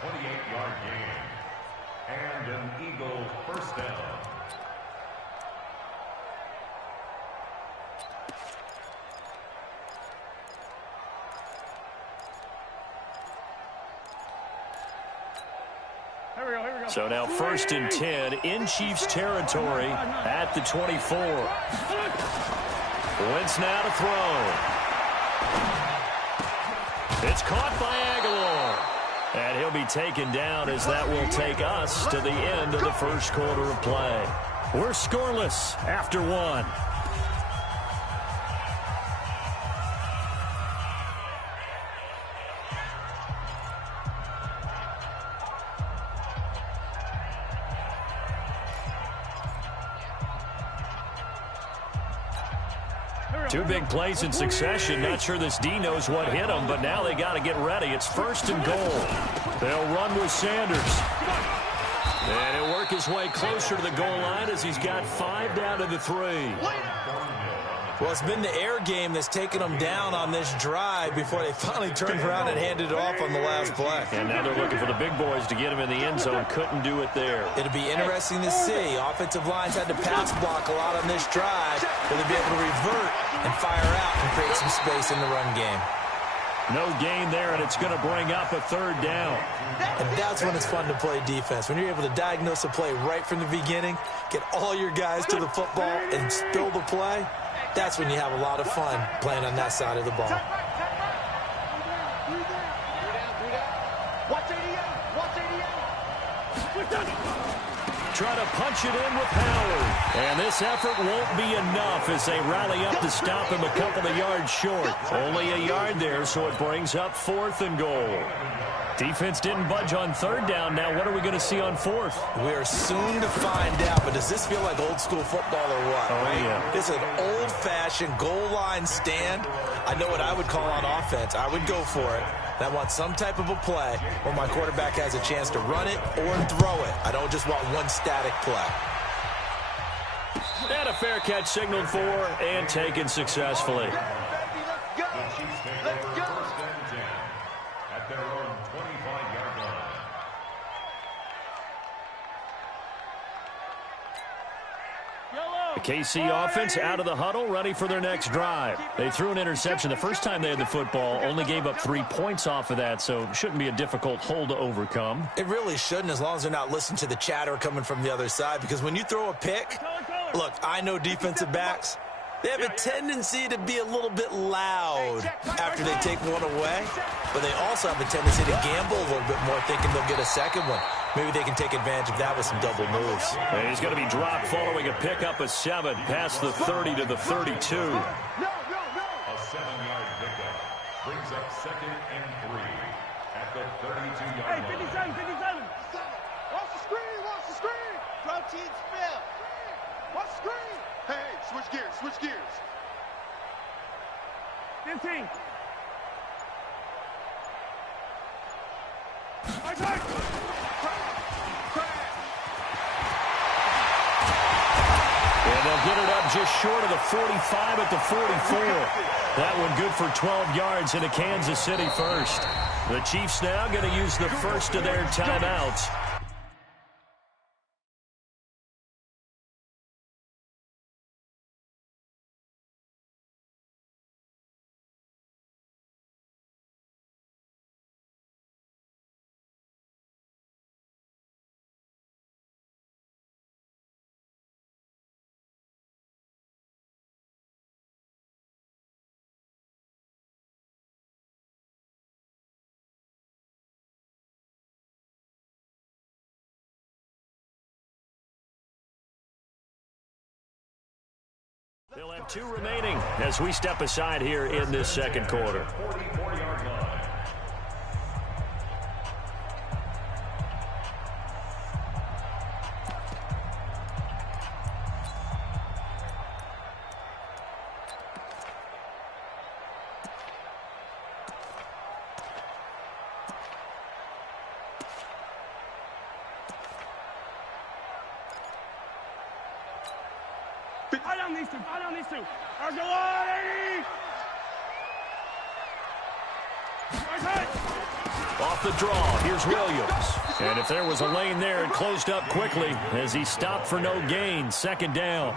28-yard gain. And an Eagle first down. So now 1st and 10 in Chiefs territory at the 24. Wentz now to throw. It's caught by Aguilar. And he'll be taken down as that will take us to the end of the first quarter of play. We're scoreless after one. Two big plays in succession. Not sure this D knows what hit him, but now they got to get ready. It's 1st and goal. They'll run with Sanders. And he'll work his way closer to the goal line as he's got 5 down to the 3. Well, it's been the air game that's taken them down on this drive before they finally turned around and handed it off on the last play. And now they're looking for the big boys to get him in the end zone. Couldn't do it there. It'll be interesting to see. Offensive lines had to pass block a lot on this drive. Will they be able to revert and fire out and create some space in the run game? No gain there, and it's going to bring up a 3rd down. And that's when it's fun to play defense. When you're able to diagnose a play right from the beginning, get all your guys to the football, and spill the play, that's when you have a lot of fun playing on that side of the ball. Try to punch it in with Howard. And this effort won't be enough as they rally up to stop him a couple of yards short. Only a yard there, so it brings up 4th and goal. Defense didn't budge on 3rd down. Now what are we going to see on 4th? We are soon to find out, but does this feel like old school football or what? Oh, yeah. This is an old-fashioned goal line stand. I know what I would call on offense. I would go for it. I want some type of a play where my quarterback has a chance to run it or throw it. I don't just want one static play. And a fair catch signaled for and taken successfully. The KC offense out of the huddle, ready for their next drive. They threw an interception the first time they had the football, only gave up 3 points off of that, so it shouldn't be a difficult hole to overcome. It really shouldn't, as long as they're not listening to the chatter coming from the other side, because when you throw a pick, look, I know defensive backs, they have a tendency to be a little bit loud after they take one away, but they also have a tendency to gamble a little bit more, thinking they'll get a second one. Maybe they can take advantage of that with some double moves. And he's going to be dropped following a pickup of 7 past the 30 to the 32. A 7-yard pickup brings up 2nd and 3 at the 32-yard line. 57. Watch the screen, watch the screen. Protein spill. Watch the screen. Hey, switch gears. 15. And they'll get it up just short of the 45 at the 44. That one good for 12 yards into Kansas City first. The Chiefs now going to use the first of their timeouts. They'll have 2 remaining as we step aside here in this second quarter. 44-yard line. I don't need to. off the draw. Here's Williams. And if there was a lane there, it closed up quickly as he stopped for no gain. 2nd down.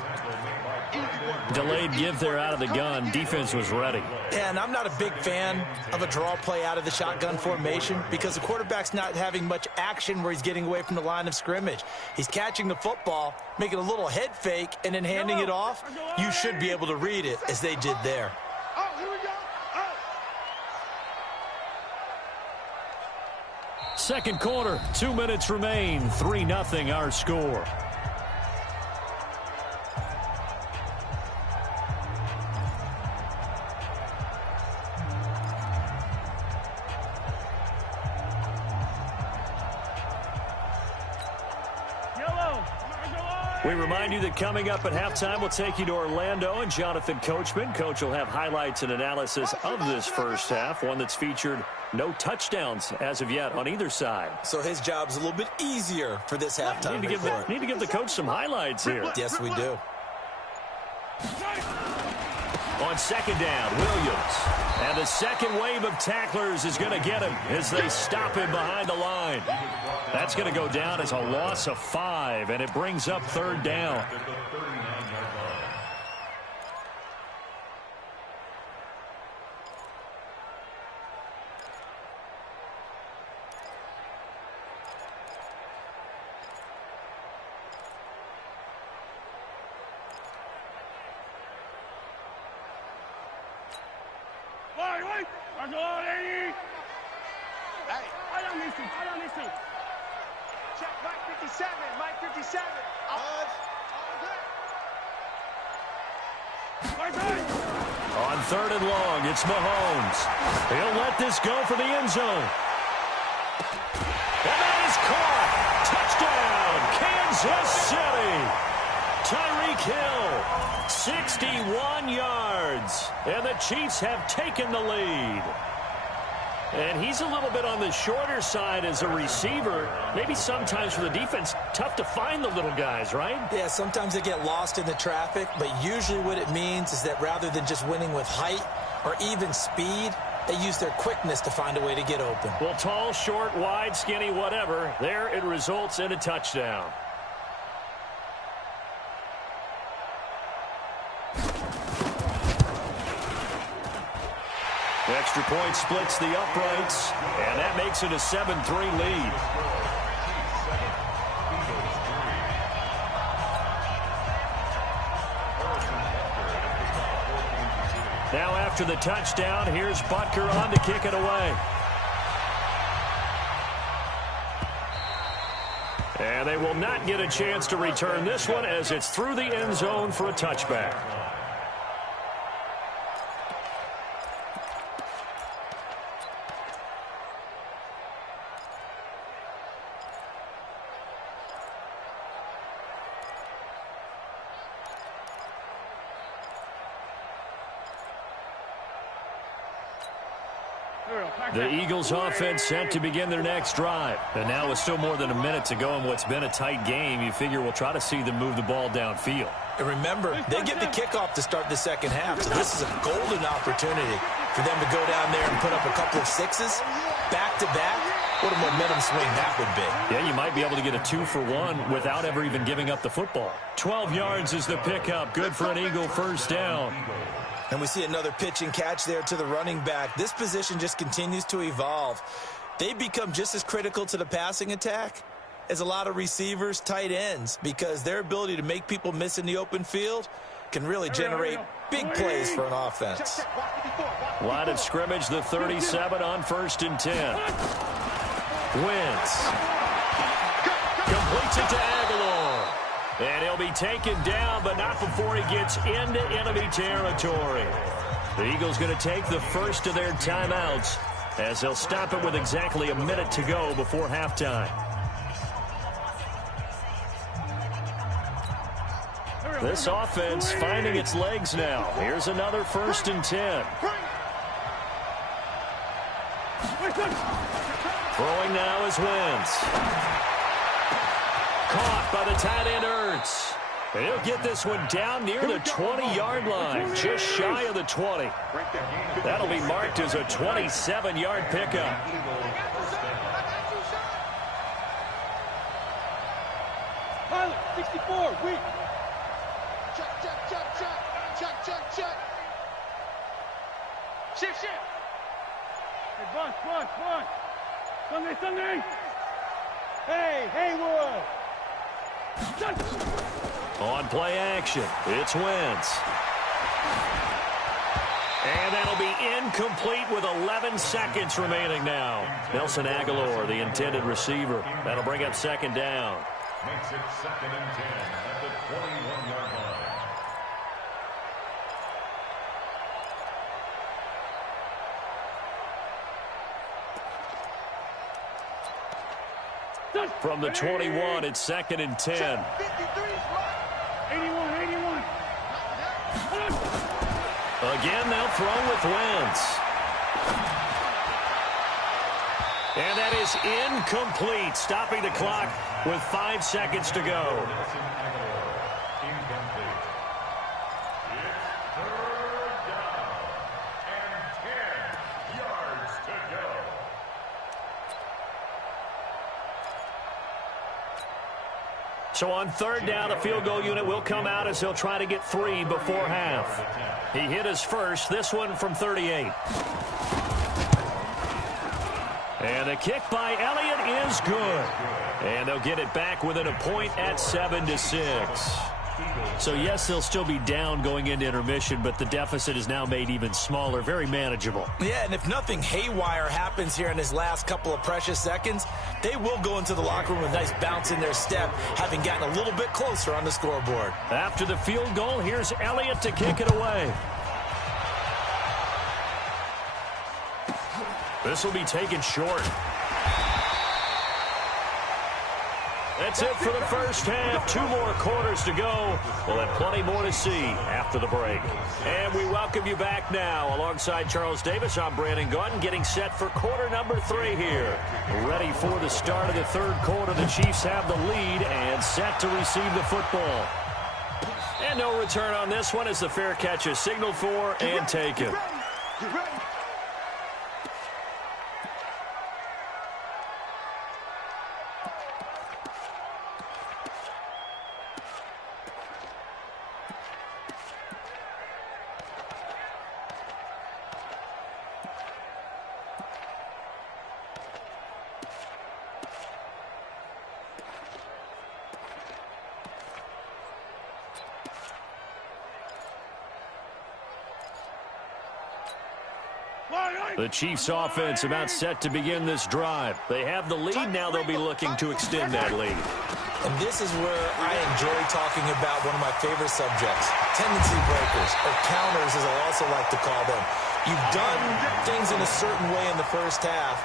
Delayed give there out of the gun. Defense was ready. Yeah, and I'm not a big fan of a draw play out of the shotgun formation because the quarterback's not having much action where he's getting away from the line of scrimmage. He's catching the football, making a little head fake, and then handing it off. You should be able to read it as they did there. Oh, here we go. Oh. Second quarter, 2 minutes remain. 3-0 our score. We remind you that coming up at halftime, we'll take you to Orlando and Jonathan Coachman. Coach will have highlights and analysis of this first half, one that's featured no touchdowns as of yet on either side. So his job's a little bit easier for this halftime. Need to give the coach some highlights here. Yes, we do. On 2nd down, Williams. And the second wave of tacklers is going to get him as they stop him behind the line. That's going to go down as a loss of 5, and it brings up 3rd down. Check Mike 57. Mike 57. On 3rd and long, it's Mahomes. He'll let this go for the end zone. And that is caught. Touchdown, Kansas City. Tyreek Hill, 61 yards. And the Chiefs have taken the lead. And he's a little bit on the shorter side as a receiver. Maybe sometimes for the defense, tough to find the little guys, right? Yeah, sometimes they get lost in the traffic, but usually what it means is that rather than just winning with height or even speed, they use their quickness to find a way to get open. Well, tall, short, wide, skinny, whatever, there it results in a touchdown. Extra point splits the uprights, and that makes it a 7-3 lead. Now after the touchdown, here's Butker on to kick it away. And they will not get a chance to return this one as it's through the end zone for a touchback. The Eagles offense set to begin their next drive. And now with still more than a minute to go in what's been a tight game, you figure we'll try to see them move the ball downfield. And remember, they get the kickoff to start the second half, so this is a golden opportunity for them to go down there and put up a couple of sixes back-to-back. What a momentum swing that would be. Yeah, you might be able to get a 2-for-1 without ever even giving up the football. 12 yards is the pickup. Good for an Eagle first down. And we see another pitch and catch there to the running back. This position just continues to evolve. They become just as critical to the passing attack as a lot of receivers, tight ends, because their ability to make people miss in the open field can really generate big plays for an offense. Line of scrimmage, the 37 on 1st and 10. Wentz completes it to Aguilar. And he'll be taken down, but not before he gets into enemy territory. The Eagles going to take the first of their timeouts as they'll stop it with exactly a minute to go before halftime. This offense finding its legs now. Here's another 1st and 10. Throwing now is Wentz. Caught by the tight end Ertz. And he'll get this one down near the 20-yard line, just shy of the 20. That'll be marked as a 27-yard pickup. Pilot, 64, weak. Check, check, check, check. Check, check, check. Shift, shift. Hey, boss. Sunday. Hey, Haywood. On play action, it's Wentz. And that'll be incomplete with 11 seconds remaining now. Nelson Aguilar, the intended receiver. That'll bring up second down. Makes it 2nd and 10 at the 21-yard line. From the 21, it's 2nd and 10. 81. Again, they'll throw with Wentz. And that is incomplete, stopping the clock with 5 seconds to go. Nelson Aguilar, incomplete. It's 3rd down and 10 yards to go. So on 3rd down, the field goal unit will come out as he'll try to get 3 before half. He hit his first, this one from 38. And the kick by Elliott is good. And they'll get it back within a point at 7-6. So yes, they'll still be down going into intermission, but the deficit is now made even smaller, very manageable. Yeah, and if nothing haywire happens here in his last couple of precious seconds, they will go into the locker room with a nice bounce in their step, having gotten a little bit closer on the scoreboard. After the field goal, here's Elliott to kick it away. This will be taken short. That's it for the first half. 2 more quarters to go. We'll have plenty more to see after the break. And we welcome you back now. Alongside Charles Davis, I'm Brandon Gautin, getting set for quarter number 3 here. Ready for the start of the 3rd quarter. The Chiefs have the lead and set to receive the football. And no return on this one as the fair catch is signaled for and taken. Get ready. The Chiefs offense about set to begin this drive. They have the lead. Now they'll be looking to extend that lead. And this is where I enjoy talking about one of my favorite subjects, tendency breakers, or counters as I also like to call them. You've done things in a certain way in the first half,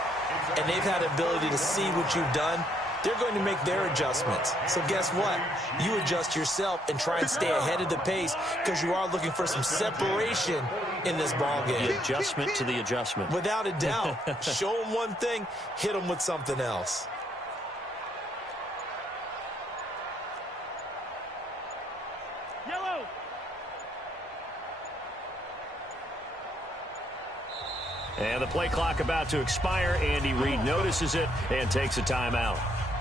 and they've had the ability to see what you've done. They're going to make their adjustments. So guess what? You adjust yourself and try and stay ahead of the pace because you are looking for some separation in this ball game. The adjustment to the adjustment. Without a doubt. Show them one thing, hit them with something else. Yellow. And the play clock about to expire. Andy Reid notices it and takes a timeout.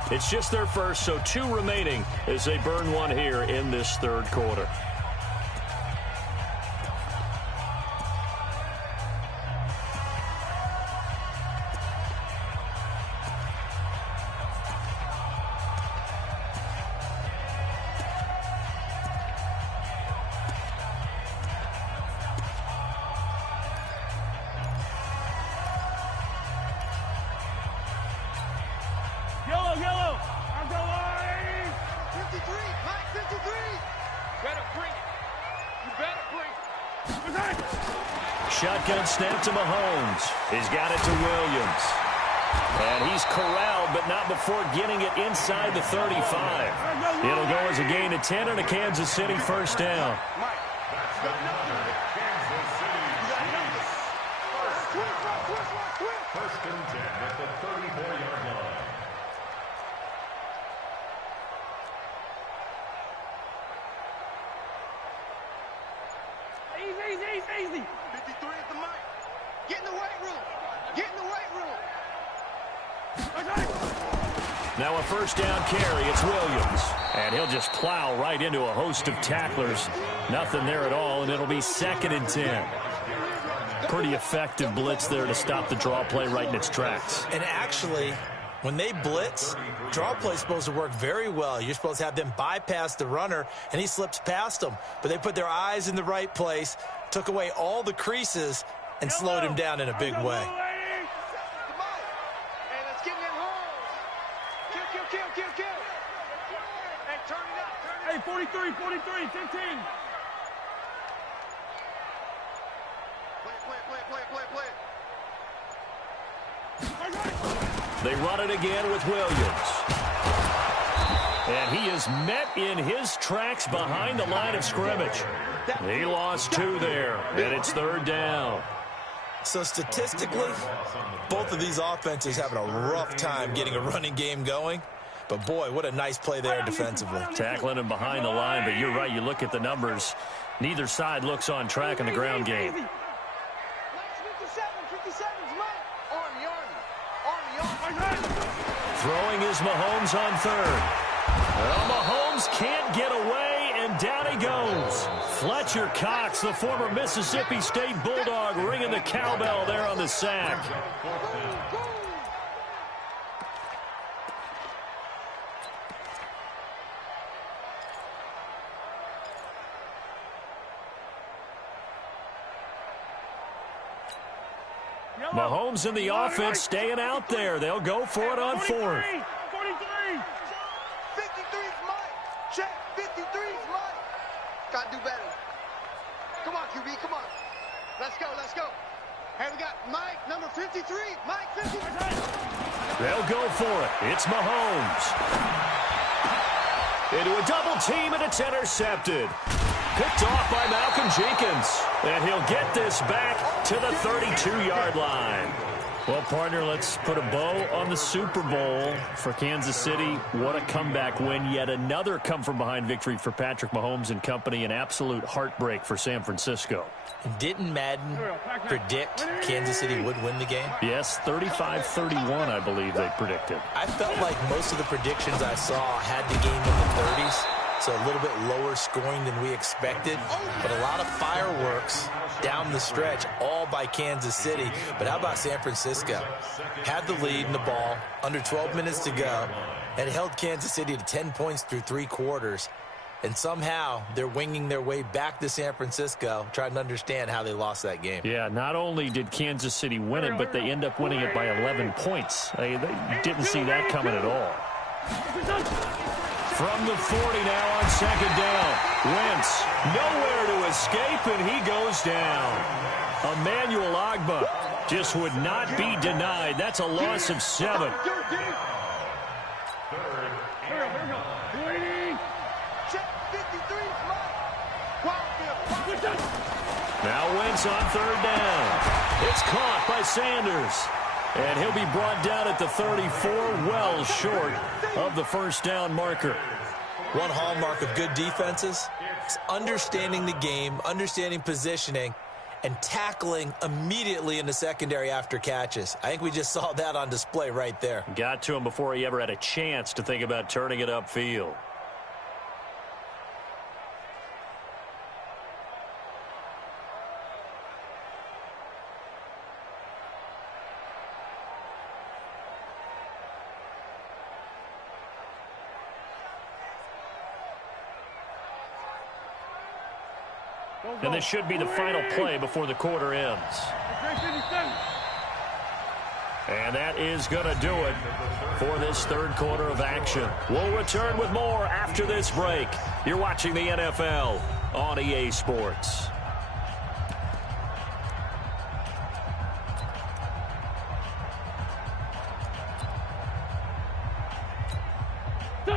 It's just their first, so 2 remaining as they burn one here in this 3rd quarter. Yellow. I'm going. 53. Mike, 53. Better bring it. You better bring it. Shotgun snap to Mahomes. He's got it to Williams. And he's corralled, but not before getting it inside the 35. It'll go as a gain of 10 and a Kansas City first down. That's another Kansas City Chiefs. First and 10 at the 34-yard line. Easy. 53 is the mic. Get in the weight room. Get in the weight room. Now a first down carry. It's Williams. And he'll just plow right into a host of tacklers. Nothing there at all, and it'll be 2nd and 10. Pretty effective blitz there to stop the draw play right in its tracks. And actually, when they blitz, draw play's supposed to work very well. You're supposed to have them bypass the runner, and he slips past them. But they put their eyes in the right place, took away all the creases, and slowed him down in a big way. Hey, 43, 15. They run it again with Williams. And he is met in his tracks behind the line of scrimmage. He lost 2 there, and it's 3rd down. So statistically, both of these offenses having a rough time getting a running game going. But, boy, what a nice play there defensively. Tackling him behind the line, but you're right. You look at the numbers. Neither side looks on track in the ground game. 57, Throwing is Mahomes on 3rd. Well, Mahomes can't get away, and down he goes. Fletcher Cox, the former Mississippi State Bulldog, ringing the cowbell there on the sack. Mahomes in the offense staying out there. They'll go for it on 4th. 53's Mike. Check. 53's Mike. Got to do better. Come on, QB. Come on. Let's go. Hey, we got Mike, number 53. Mike, 53. They'll go for it. It's Mahomes. Into a double team, and it's intercepted. Picked off by Malcolm Jenkins. And he'll get this back to the 32-yard line. Well, partner, let's put a bow on the Super Bowl for Kansas City. What a comeback win. Yet another come-from-behind victory for Patrick Mahomes and company. An absolute heartbreak for San Francisco. Didn't Madden predict Kansas City would win the game? Yes, 35-31, I believe they predicted. I felt like most of the predictions I saw had the game in the 30s. So a little bit lower scoring than we expected, but a lot of fireworks down the stretch, all by Kansas City. But how about San Francisco? Had the lead in the ball, under 12 minutes to go, and held Kansas City to 10 points through 3 quarters. And somehow they're winging their way back to San Francisco, trying to understand how they lost that game. Yeah, not only did Kansas City win it, but they end up winning it by 11 points. They didn't see that coming at all. From the 40 now on 2nd down. Wentz nowhere to escape, and he goes down. Emmanuel Ogbah just would not be denied. That's a loss of 7. Now Wentz on 3rd down. It's caught by Sanders. And he'll be brought down at the 34, well short of the first down marker. One hallmark of good defenses is understanding the game, understanding positioning, and tackling immediately in the secondary after catches. I think we just saw that on display right there. Got to him before he ever had a chance to think about turning it upfield. And this should be the final play before the quarter ends. And that is going to do it for this 3rd quarter of action. We'll return with more after this break. You're watching the NFL on EA Sports.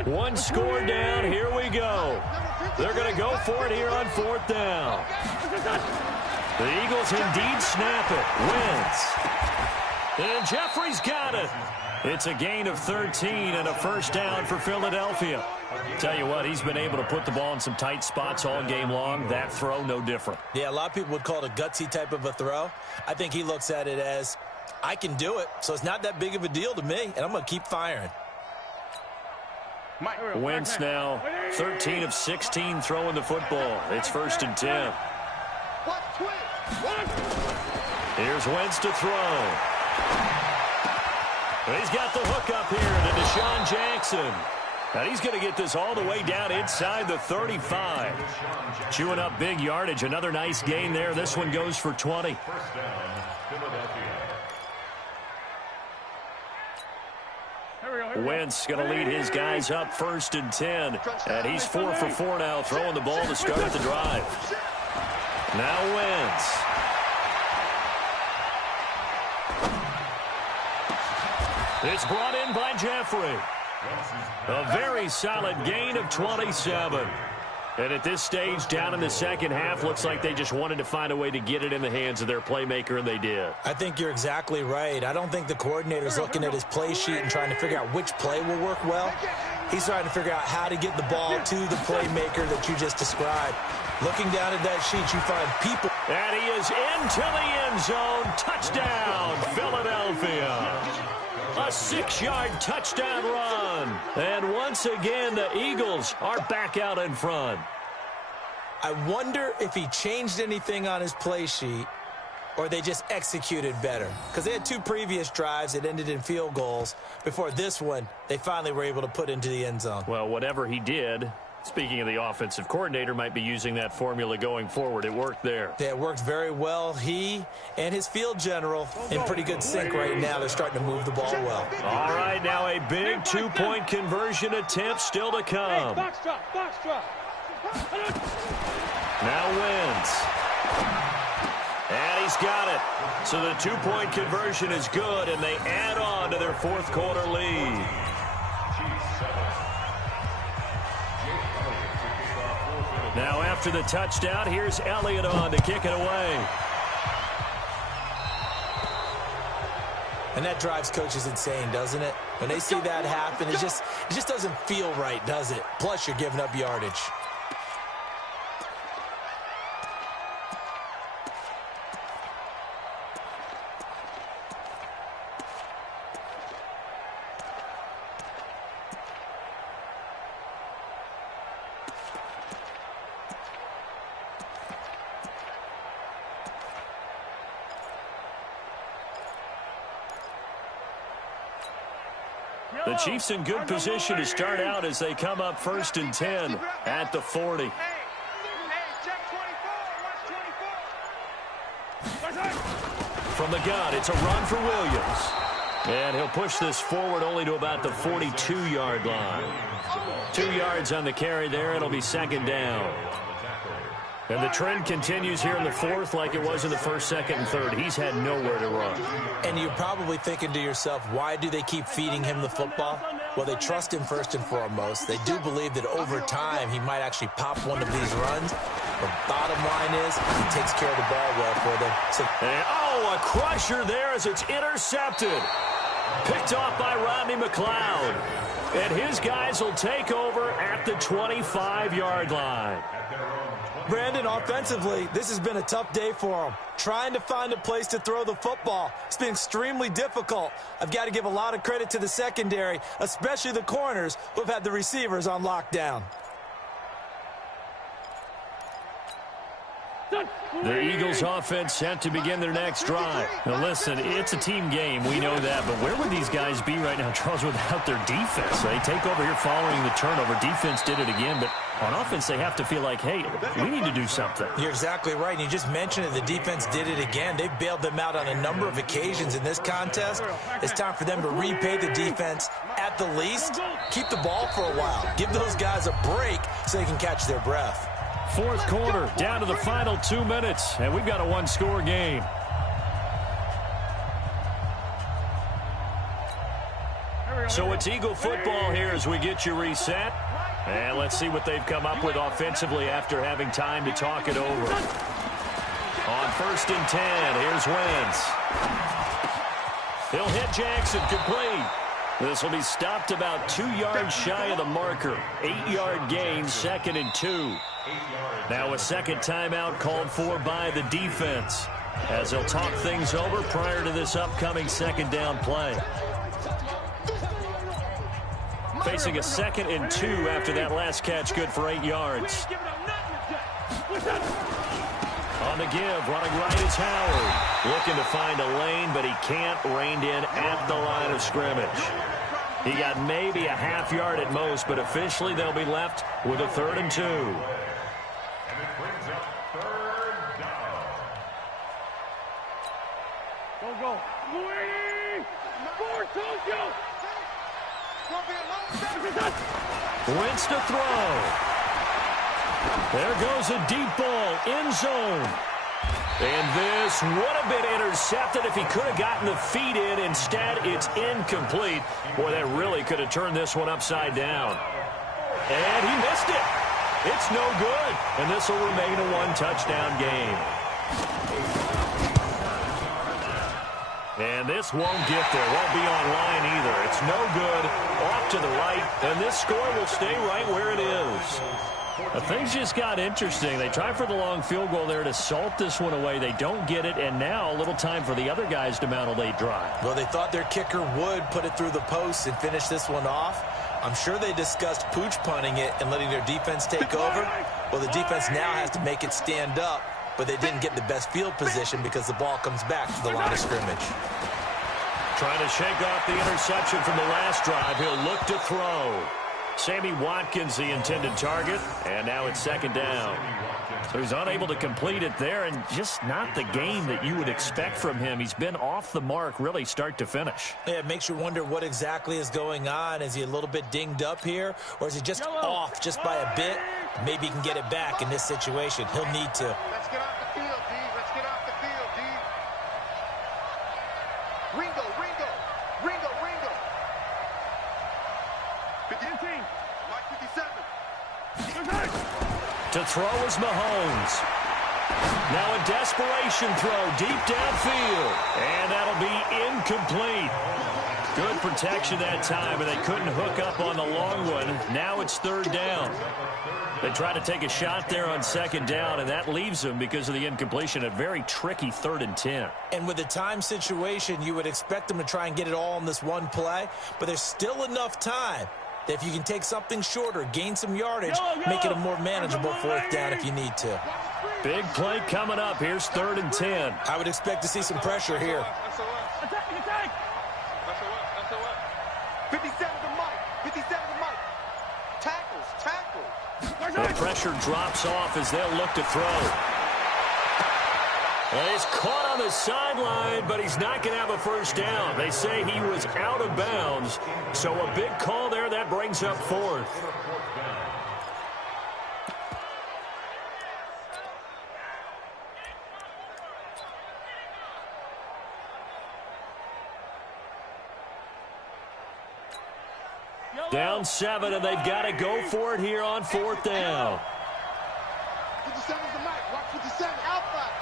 One score down. Here we go. They're going to go for it here on 4th down. The Eagles indeed snap it. Wins. And Jeffrey's got it. It's a gain of 13 and a first down for Philadelphia. Tell you what, he's been able to put the ball in some tight spots all game long. That throw, no different. Yeah, a lot of people would call it a gutsy type of a throw. I think he looks at it as, I can do it, so it's not that big of a deal to me, and I'm going to keep firing. Wentz now 13 of 16 throwing the football. It's 1st and 10. Here's Wentz to throw. He's got the hook up here to Deshaun Jackson. And he's going to get this all the way down inside the 35. Chewing up big yardage. Another nice gain there. This one goes for 20. First down, Philadelphia. Wentz going to lead his guys up 1st and 10. And he's 4 for 4 now, throwing the ball to start the drive. Now Wentz. It's brought in by Jeffrey. A very solid gain of 27. And at this stage, down in the second half, looks like they just wanted to find a way to get it in the hands of their playmaker, and they did. I think you're exactly right. I don't think the coordinator's looking at his play sheet and trying to figure out which play will work well. He's trying to figure out how to get the ball to the playmaker that you just described. Looking down at that sheet, you find people. And he is into the end zone. Touchdown, Philadelphia. A 6-yard touchdown run. And once again, the Eagles are back out in front. I wonder if he changed anything on his play sheet or they just executed better. Because they had 2 previous drives that ended in field goals. Before this one, they finally were able to put into the end zone. Well, whatever he did, speaking of the offensive coordinator, might be using that formula going forward. It worked there. Yeah, it worked very well. He and his field general in pretty good sync right now. They're starting to move the ball well. All right, now a big 2-point conversion attempt still to come. Box drop. Now Wentz. And he's got it. So the 2-point conversion is good, and they add on to their 4th quarter lead. Now after the touchdown, here's Elliott on to kick it away. And that drives coaches insane, doesn't it? When they see that happen, it just doesn't feel right, does it? Plus, you're giving up yardage. The Chiefs in good position to start out as they come up 1st and 10 at the 40. Hey, check 24. From the gun, it's a run for Williams. And he'll push this forward only to about the 42-yard line. 2 yards on the carry there. It'll be 2nd down. And the trend continues here in the 4th like it was in the 1st, 2nd, and 3rd. He's had nowhere to run. And you're probably thinking to yourself, why do they keep feeding him the football? Well, they trust him first and foremost. They do believe that over time he might actually pop one of these runs. The bottom line is he takes care of the ball well for them. So a crusher there as it's intercepted. Picked off by Rodney McLeod. And his guys will take over at the 25-yard line. Brandon, offensively, this has been a tough day for him. Trying to find a place to throw the football. It's been extremely difficult. I've got to give a lot of credit to the secondary, especially the corners who have had the receivers on lockdown. The Eagles offense set to begin their next drive. Now listen, it's a team game. We know that. But where would these guys be right now, Charles, without their defense? They take over here following the turnover. Defense did it again. But on offense, they have to feel like, hey, we need to do something. You're exactly right. And you just mentioned it. The defense did it again. They bailed them out on a number of occasions in this contest. It's time for them to repay the defense at the least. Keep the ball for a while. Give those guys a break so they can catch their breath. 4th quarter, down to the final 2 minutes, and we've got a 1-score game. So it's Eagle football here as we get you reset. And let's see what they've come up with offensively after having time to talk it over. On 1st and 10, here's Wentz. He'll hit Jackson, complete. This will be stopped about 2 yards shy of the marker. 8-yard gain, 2nd and 2. Now a second timeout called for by the defense as they'll talk things over prior to this upcoming 2nd down play. Facing a 2nd and 2 after that last catch, good for 8 yards. On the give, running right is Howard. Looking to find a lane, but he can't. Reined in at the line of scrimmage. He got maybe a half yard at most, but officially they'll be left with a 3rd and 2. And it brings up 3rd down. Go. Wentz to throw. There goes a deep ball, end zone. And this would have been intercepted if he could have gotten the feet in. Instead, it's incomplete. Boy, that really could have turned this one upside down. And he missed it. It's no good. And this will remain a 1-touchdown game. And this won't get there. Won't be online either. It's no good. Off to the right. And this score will stay right where it is. Things just got interesting. They try for the long field goal there to salt this one away. They don't get it, and now a little time for the other guys to mount a late drive. Well, they thought their kicker would put it through the post and finish this one off. I'm sure they discussed pooch punting it and letting their defense take over. Well, the defense now has to make it stand up, but they didn't get the best field position because the ball comes back to the line of scrimmage. Trying to shake off the interception from the last drive. He'll look to throw. Sammy Watkins, the intended target, and now it's 2nd down. So he's unable to complete it there, and just not the game that you would expect from him. He's been off the mark, really, start to finish. Yeah, it makes you wonder what exactly is going on. Is he a little bit dinged up here, or is he just off just by a bit? Maybe he can get it back in this situation. He'll need to. Let's get off the field, D. Let's get off the field, D. Ringo. 15. Mike 57. To throw is Mahomes. Now a desperation throw deep downfield. And that'll be incomplete. Good protection that time, and they couldn't hook up on the long one. Now it's 3rd down. They try to take a shot there on 2nd down, and that leaves them, because of the incompletion, a very tricky 3rd and 10. And with the time situation, you would expect them to try and get it all in this one play, but there's still enough time that if you can take something shorter, gain some yardage, make it a more manageable 4th down if you need to. Big play coming up. Here's 3rd and 10. I would expect to see some pressure here. Attack! 57 to Mike. Tackle. The pressure drops off as they'll look to throw. Well, he's caught on the sideline, but he's not going to have a 1st down. They say he was out of bounds. So a big call there. That brings up 4th. Down 7, and they've got to go for it here on 4th down. 57's the Mike. Watch 57. Outside.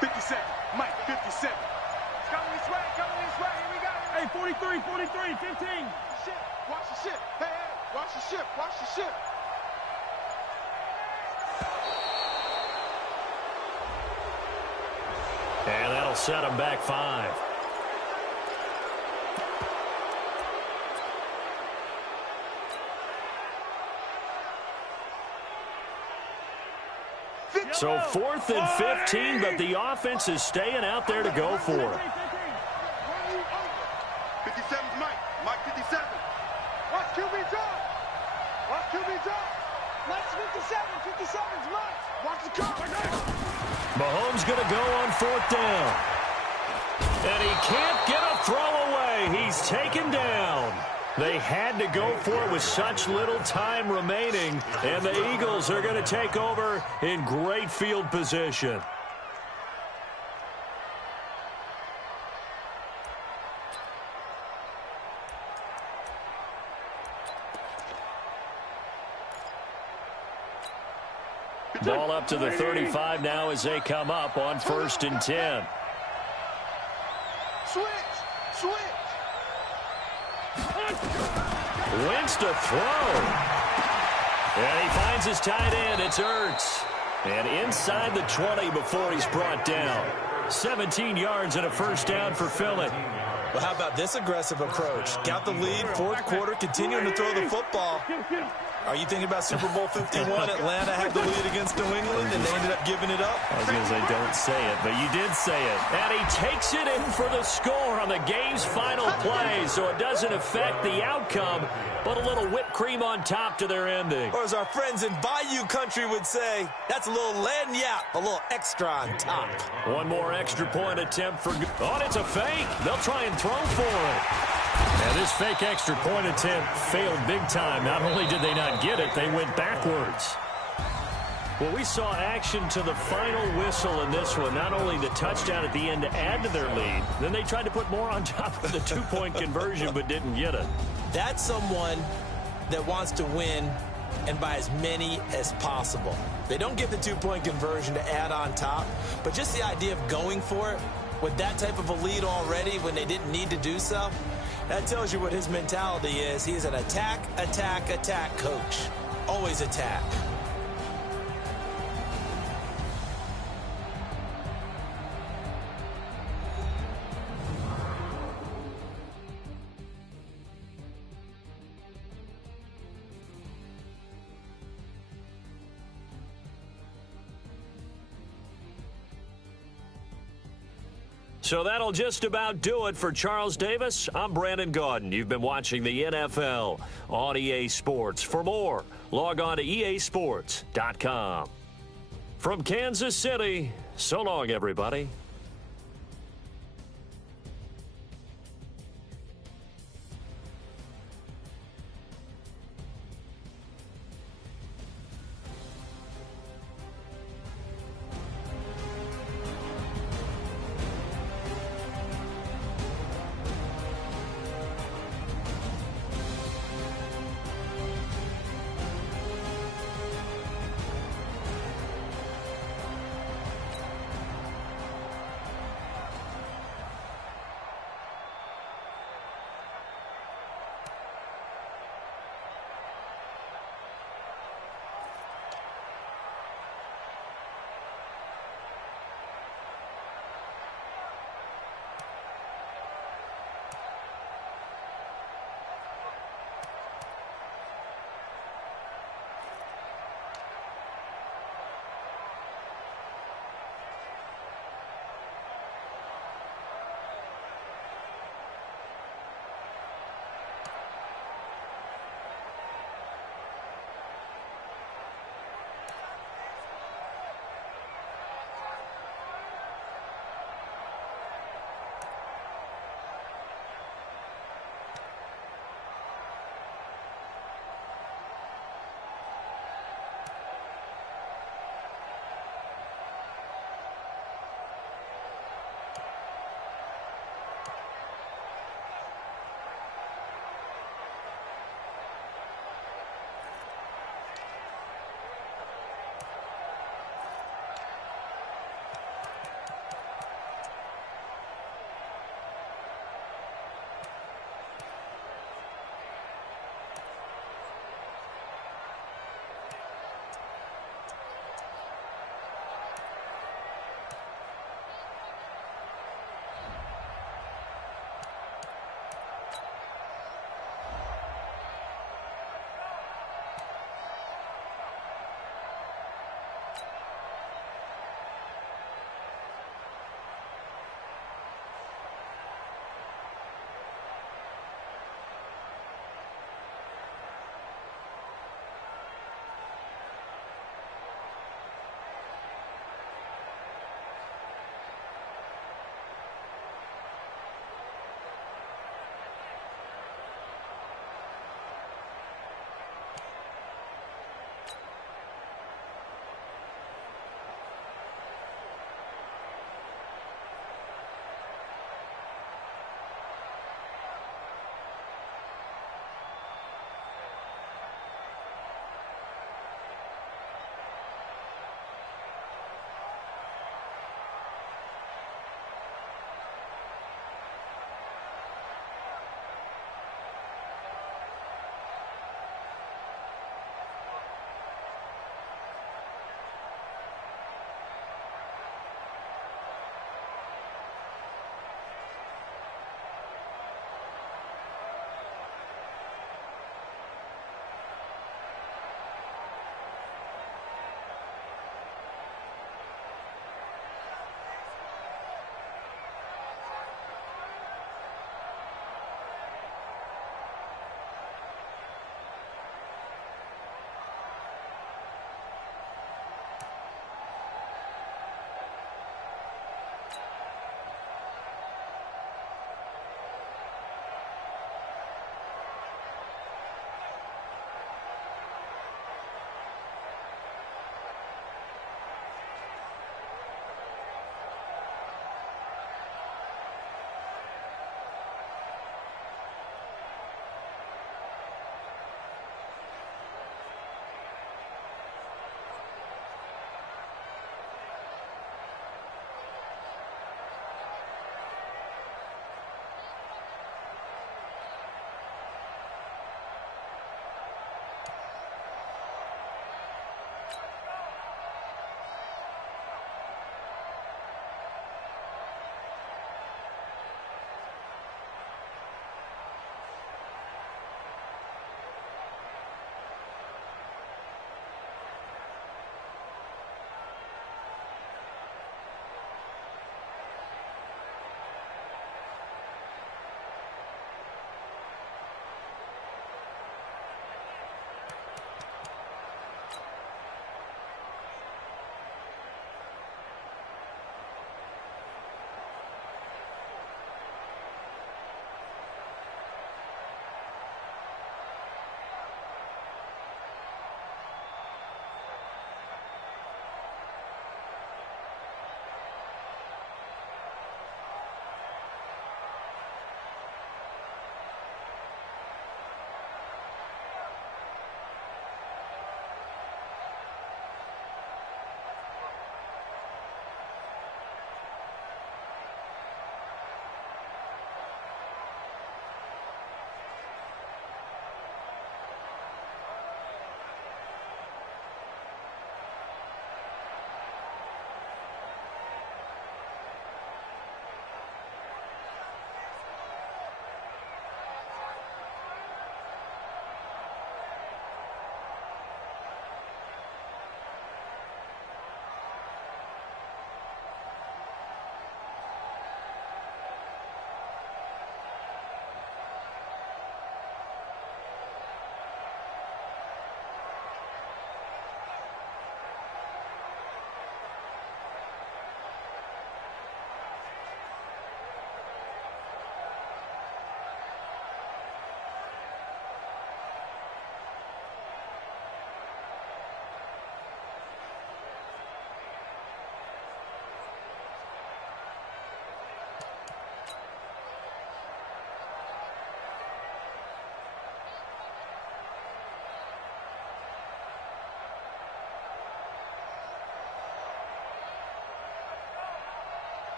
57. Mike 57. Coming this way. Here we go. Hey, 43, 15. Ship. Watch the ship. Hey. Watch the ship. And that'll set him back 5. So 4th and 15, but the offense is staying out there to go for it. 57's Mike. Mike 57. Watch QB drop. Mike's 57. 57's Mike. Watch the car. Mahomes going to go on 4th down. And he can't get a throw away. He's taken down. They had to go for it with such little time remaining, and the Eagles are going to take over in great field position. Ball up to the 35 now as they come up on 1st and 10. Switch. Wentz to throw. And he finds his tight end. It's Ertz. And inside the 20 before he's brought down. 17 yards and a first down for Philly. Well, how about this aggressive approach? Got the lead, fourth quarter, continuing to throw the football. Are you thinking about Super Bowl 51? Atlanta had the lead against New England, and they ended up giving it up? I was going to say, don't say it, but you did say it. And he takes it in for the score on the game's final play, so it doesn't affect the outcome, but a little whipped cream on top to their ending. Or as our friends in Bayou Country would say, that's a little lagniappe, a little extra on top. One more extra point attempt for... Oh, and it's a fake. They'll try and throw for it. And this fake extra point attempt failed big time. Not only did they not get it, they went backwards. Well, we saw action to the final whistle in this one. Not only the touchdown at the end to add to their lead, then they tried to put more on top of the two-point conversion but didn't get it. That's someone that wants to win and by as many as possible. They don't get the two-point conversion to add on top, but just the idea of going for it with that type of a lead already when they didn't need to do so, that tells you what his mentality is. He's an attack, attack, attack coach. Always attack. So that'll just about do it for Charles Davis. I'm Brandon Gaudin. You've been watching the NFL on EA Sports. For more, log on to easports.com. From Kansas City, so long, everybody.